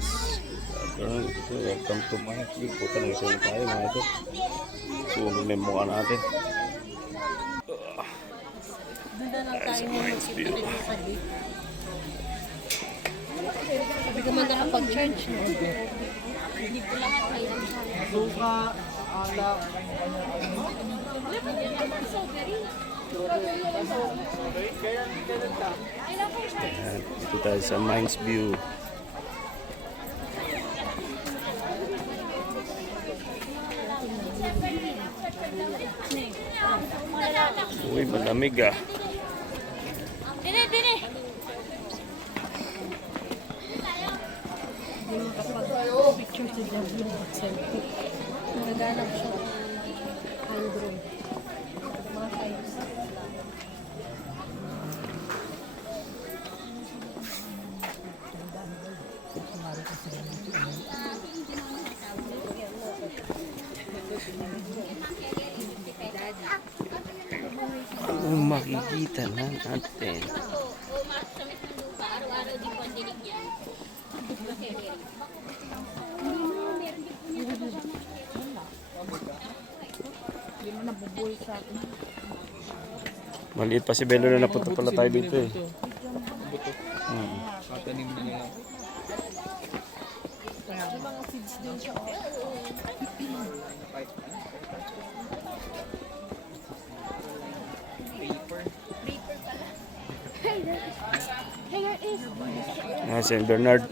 Yes. Welcome to my view. Puta na isa tayo mga ito. Sunog na yung mukha natin. Doon na lang tayo mag-ipit sa gate. Sabi ka man nakapag-charge mo. Hindi ko lahat may lang siya. Suka, alak. Ayan, dito tayo sa Mines View. Uy, malamig ah. Dine, dine! Picture si Javi at selfie. Nagaganap siya. Andrew. Mga size. Anong makikita na natin? Maliit pa si Belo na napunta pala tayo dito eh. Katanim na nila. Mga seeds din siya. St. Bernard.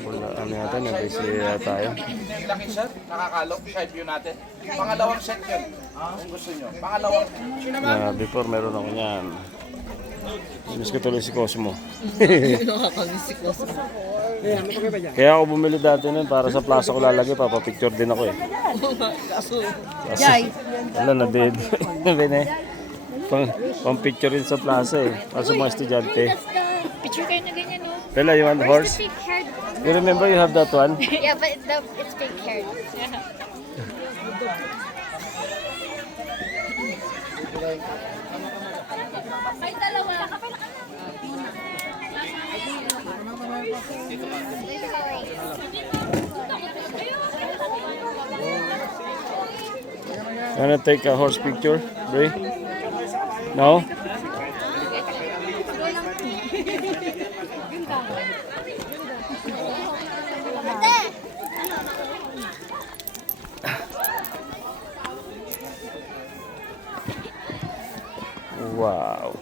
Wala, ano yata, nag-busy tayo. Laki shot, nakakalok, side view natin. Pangalawang set yun, kung gusto nyo. Pangalawang, Before meron ako niyan. Miss ko tuloy si Cosmo. Nakakamiss si Cosmo. Kaya ako bumili dati nun para sa plaza ko lalagay, papapicture din ako eh. Kaso, Wala na dead. Pang picture rin sa plaza eh. Para sa mga estudyante. Picture kayo na ganyan, no? Bella, you want horse? Fake haired. You remember you have that one? Yeah, but it's fake haired. May dalawa. Wanna take a horse picture, Bray? No? Wow.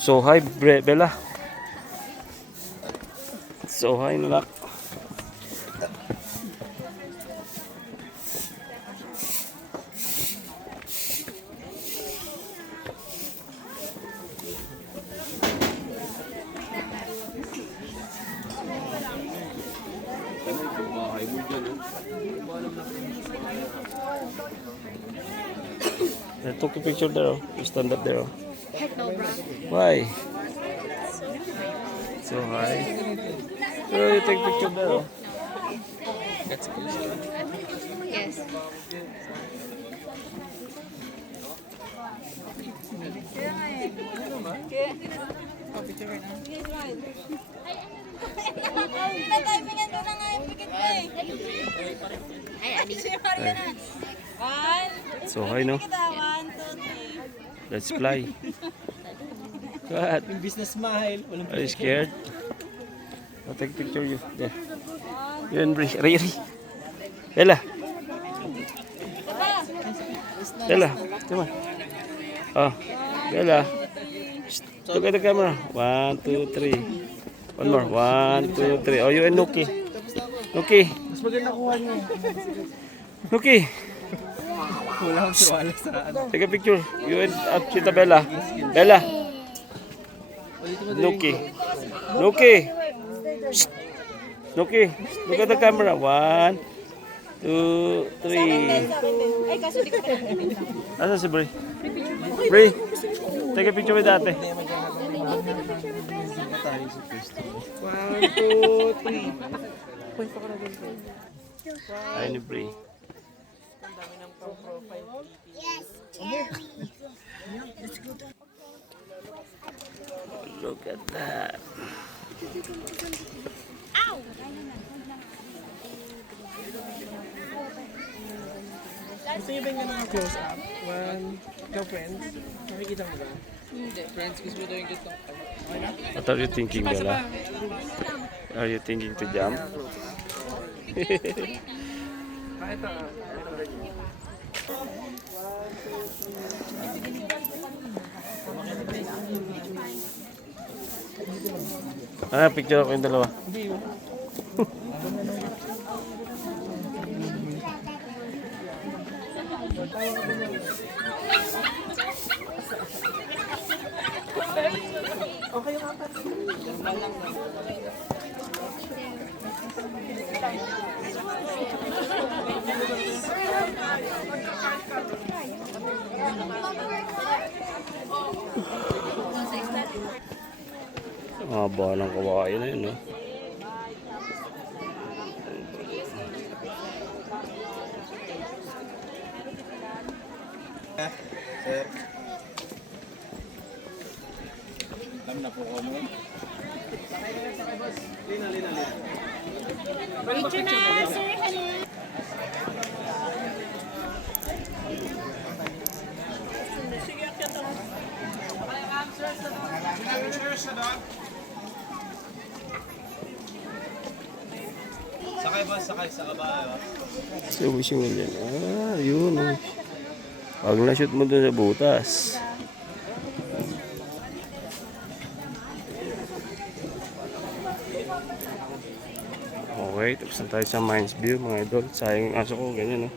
So high, Bella. So high, nak. I took a picture there. Oh. You stand up there. Oh. Heck no, bro. Why? So high. Oh, you take picture there. Oh. that's good. Yes. Nataypingan ko na nga yung pikit ko eh. Ay, adi. One, So high, no? kita, 1, 2, 3. Let's fly. What? Yung business smile. Walang Are you scared? I'll take picture you. There. Yun, Riri. Bella. Bella, come on. Oh, Bella. Shh, look at the camera. 1, 2, 3. One more. 1, 2, 3. Oh, you and Nuki. Nuki. mas maganda kuha niyo. Nuki. Wala akong tiwala sa ano. Take a picture. You and Chita Bella. Bella. Nuki. Nuki. Shh. Nuki. Look at the camera. 1, 2, 3. Ay, kaso di ko pa nakikita. Asa si Bri? Bri. Take a picture with ate. 1, 2, 3. Ayun ni Brie. Look at that. Gusto niyo ba yung ganun close up? 1, go friends. Nakikita mo ba? Hindi. Friends, gusto mo daw yung gusto. What are you thinking, Bella? Are you thinking to jump? Ito. Picture ako yung dalawa. Mga balang kawain na yun, no? Sir. Alam na po ko mo. Sakay ba? Sakay sa kabayo. So, wish mo yan. Yun, oh. Pag na-shoot mo dun sa butas. Okay, tapos na tayo sa Mines View, mga idol. Sayang yung aso ko, ganyan, no?